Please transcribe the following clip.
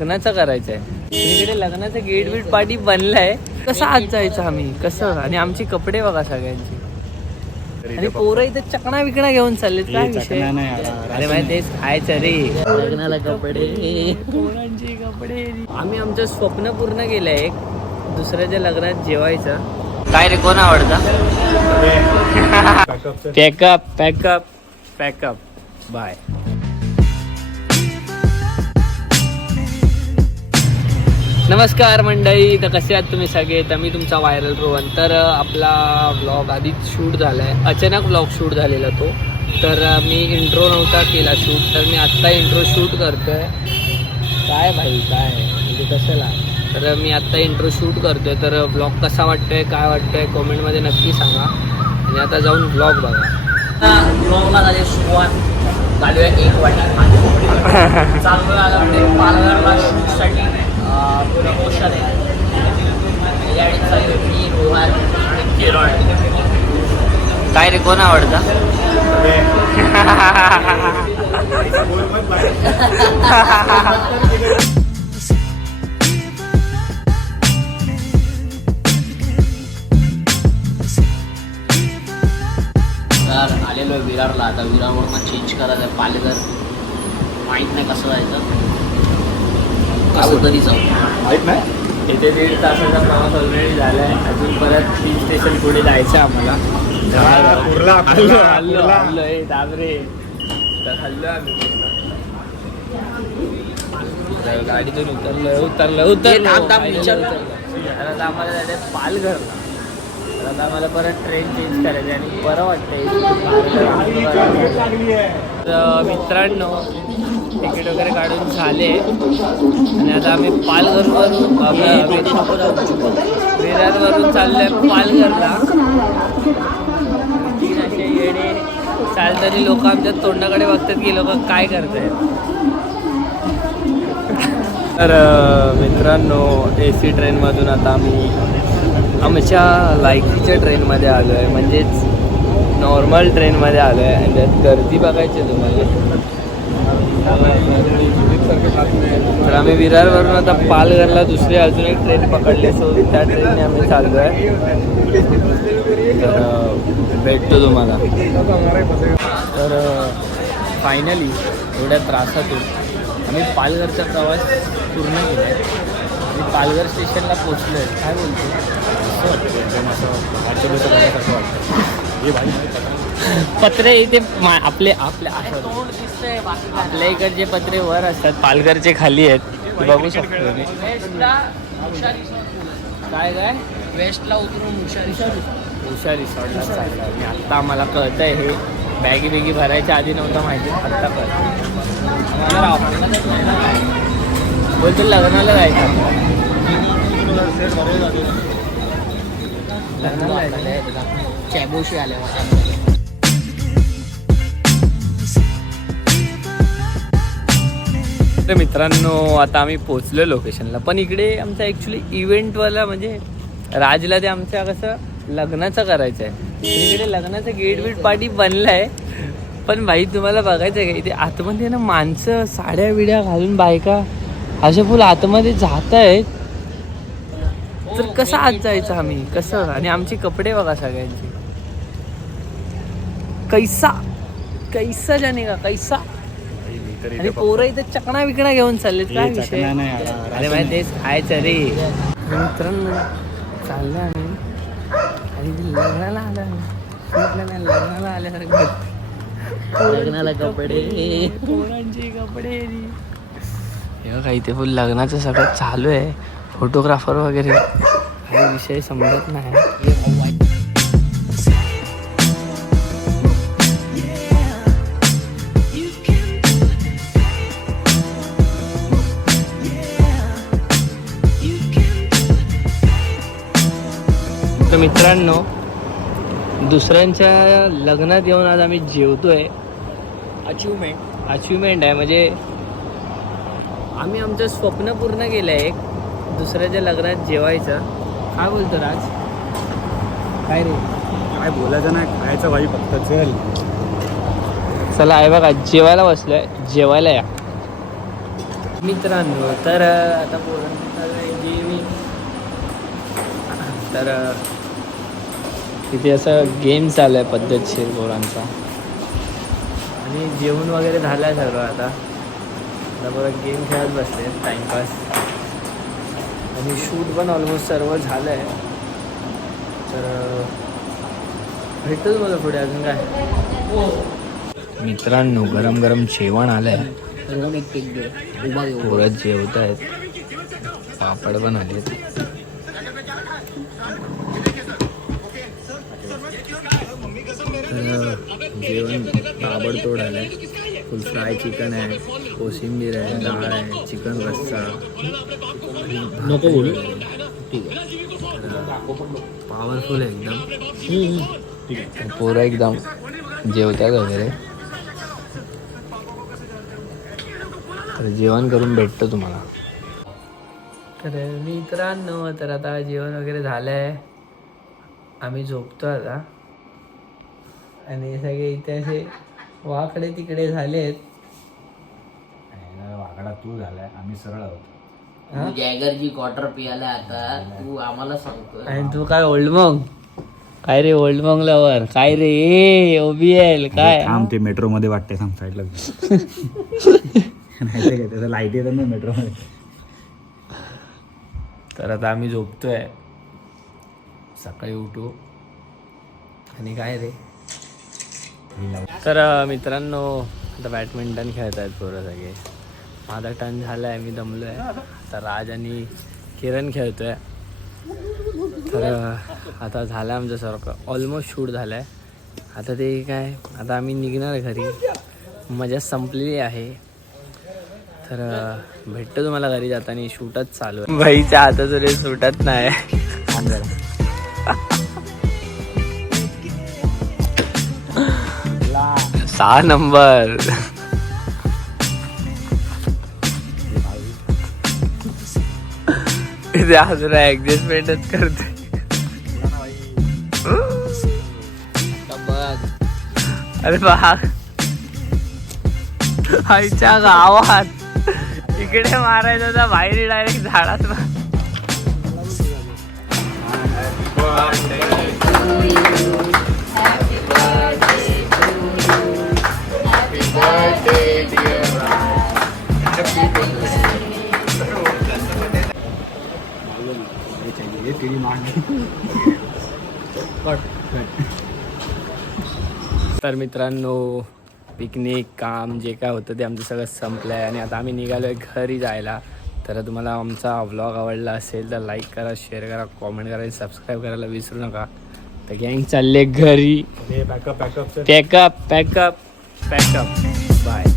लग्नाचं करायचंय इकडे लग्नाचं गेट बीट पार्टी बनलाय. कसं आज जायचं आम्ही कसं आणि आमचे कपडे बघा सगळ्यांचे आणि पोरं इथे चकणा विकणा घेऊन चाललेत. काय विषय अरे माहिती तेच खायचं रे लग्नाला कपडे पोरांचे कपडे. आम्ही आमचं स्वप्न पूर्ण केलंय एक दुसऱ्याच्या लग्नात जेवायचं. काय रे कोण आवडतं? Pack up pack up pack up bye. नमस्कार मंडळी, तर कसे आहात तुम्ही सगळे? तर मी तुमचा व्हायरल रोहन. तर आपला व्लॉग आधीच शूट झाला आहे, अचानक व्लॉग शूट झालेला तो. तर मी इंट्रो नव्हता केला शूट, तर मी आत्ता इंट्रो शूट करतोय. काय भाई काय म्हणजे कशाला? तर मी आत्ता इंट्रो शूट करतोय. तर व्लॉग कसा वाटतोय काय वाटतोय कॉमेंटमध्ये नक्की सांगा. आणि आता जाऊन व्लॉग बघा. व्लॉगला झाले सुरुवात झाली आहे 1 वाटी चालू आहे पालघरला शूटसाठी. काय रे कोण आवडतं? आलेलो आहे विरारला. आता विरारवरून चेंज करायचं आहे पालघर. माहीत नाही कसं जायचं, कसं तरी जाऊ माहीत नाही. इथे 1.5 तासाचा प्रवास ऑलरेडी झाला आहे. अजून परत 3 स्टेशन पुढे जायचं आहे आम्हाला. हल्लो हे दाबरे तर हल्लो आम्ही गाडीतून उतरलो. आता आम्हाला जायचं आहे पालघरला. तर आता आम्हाला परत ट्रेन चेंज करायची आणि बरं वाटतंय. तर मित्रांनो तिकीट वगैरे काढून झाले आणि आता आम्ही पालघरवरून विरारवरून चाललोय पालघरला. 3 असे येणे चालताना लोक आमच्या तोंडाकडे बघतात की लोक काय करतायत. तर मित्रांनो AC ट्रेनमधून आता आम्ही आमच्या लायकीच्या ट्रेनमध्ये आलो आहे, म्हणजेच नॉर्मल ट्रेनमध्ये आलो आहे. आणि त्यात गर्दी बघायची तुम्हाला. तर आम्ही विरारवरून आता पालघरला दुसरी अजून एक ट्रेन पकडली, सो त्या ट्रेनने आम्ही चाललो आहे. तर भेटतो तुम्हाला. तर फायनली एवढ्या त्रासातून आम्ही पालघरचा प्रवास पूर्ण केला आहे आणि पालघर स्टेशनला पोचलो आहे. काय बोलतो पत्रे इथे आपले आपल्या इकडचे पत्रे वर असतात, पालघरचे खाली आहेत. बघू शकतो काय काय वेस्टला उतरून उषा रिसॉर्टला चाललं. आणि आत्ता आम्हाला कळतं आहे हे बॅगी बिगी भरायच्या आधी नव्हतं माहिती, आत्ता कळतं. बोलतो लग्नाला जायचं चॅबोशी आल्या. तर मित्रांनो आता आम्ही पोचलो लोकेशनला. पण इकडे आमचा ॲक्च्युली इव्हेंटवाला म्हणजे राजला ते आमच्या कसं लग्नाचं करायचं आहे. इकडे लग्नाचं गेट बीट पार्टी बनला आहे. पण भाई तुम्हाला बघायचं आहे का इथे आतमध्ये ना माणसं साड्या विड्या घालून बायका अशा फुल आतमध्ये जात आहेत. तर कसं आज जायचं आम्ही कसं? आणि आमचे कपडे बघा सगळ्यांचे कैसा जाने का कैसा. आणि पोरं इथे चकणा विकणा घेऊन चाललेत. काय विषय अरे माहिती तेच खायचं रे. मित्रांनो चाललं आम्ही आणि लग्नाला आल्यासारखं लग्नाला कपडे पोरांचे कपडे. हे बघा इथे फुल लग्नाचं सगळं चालू आहे. फोटोग्राफर वगैरे काही विषय समजत नाही. तर मित्रांनो दुसऱ्यांच्या लग्नात येऊन आज आम्ही जेवतोय. अचिव्हमेंट आहे. म्हणजे आम्ही आमचं स्वप्न पूर्ण केलं आहे एक दुसऱ्याच्या लग्नात जेवायचं. काय बोलतो राज? काय रे काय बोलायचं नाही, खायचं भाई फक्त. चल चला आहे बघा जेवायला बसलोय, जेवायला या. मित्रांनो तर आता पोरांचं गेमिंग तर तिथे असं गेम चालू आहे पद्धतशीर पोरांचा आणि जेवण वगैरे झालं आहे सगळं आता परत गेम खेळत बसले टाईमपास आणि शूट पण ऑलमोस्ट सर्व झालं आहे तर भेटतोच मला पुढे अजून काय मित्रांनो गरम गरम जेवण आलं आहे पोरं जेवत आहेत पापड पण आले जेवण ताबडतोड आलं आहे फुल फ्राय चिकन आहे कोशिंबीर आहे डाळ आहे चिकन रस्सा नको बोलू ठीक आहे पॉवरफुल आहे एकदम पोरं एकदम जेवतात वगैरे तर जेवण करून भेटतो तुम्हाला तर मित्रांनो तर आता जेवण वगैरे झालं आहे आम्ही झोपतो आता आणि सगळे इथे असे वाकडे तिकडे झालेत वाकडा तू झालाय आम्ही सरळ आहोत तू जॅगरची क्वार्टर पियाला आता तू आम्हाला सांगतो आणि तू काय ओल्ड मॉंग काय रे ओल्ड मॉंग लवर काय रे ए ओबीएल काय थांब ते मेट्रो मध्ये वाटते सांग साईडला नाही काय त्याचं लाईट येतात ना मेट्रो मध्ये तर आता आम्ही झोपतोय सकाळी उठू आणि काय रे तर मित्रांनो आता बॅडमिंटन खेळत आहेत पोरं सगळे माझा टर्न झाला आहे मी दमलो आहे आता राज आणि किरण खेळतोय तर आता झालं आमचं सारखं ऑलमोस्ट शूट झालं आहे आता ते काय आता आम्ही निघणार घरी मजा संपलेली आहे तर भेटतो तुम्हाला घरी जाताना शूटच चालू आहे भाईच्या हातात रे सुटत नाही 6 नंबर इथे अजून ऍडजस्टमेंटच करते अरे बघ आईच्या गावात इकडे मारायचं तर बाहेर डायरेक्ट झाडात तर मित्रांनो पिकनिक काम जे काय होतं ते आमचं सगळं संपलं आहे आणि आता आम्ही निघालो आहे घरी जायला तर तुम्हाला आमचा व्लॉग आवडला असेल तर लाईक करा शेअर करा कॉमेंट करा आणि सबस्क्राईब करायला विसरू नका तर गँग चालले घरी पॅकअप बाय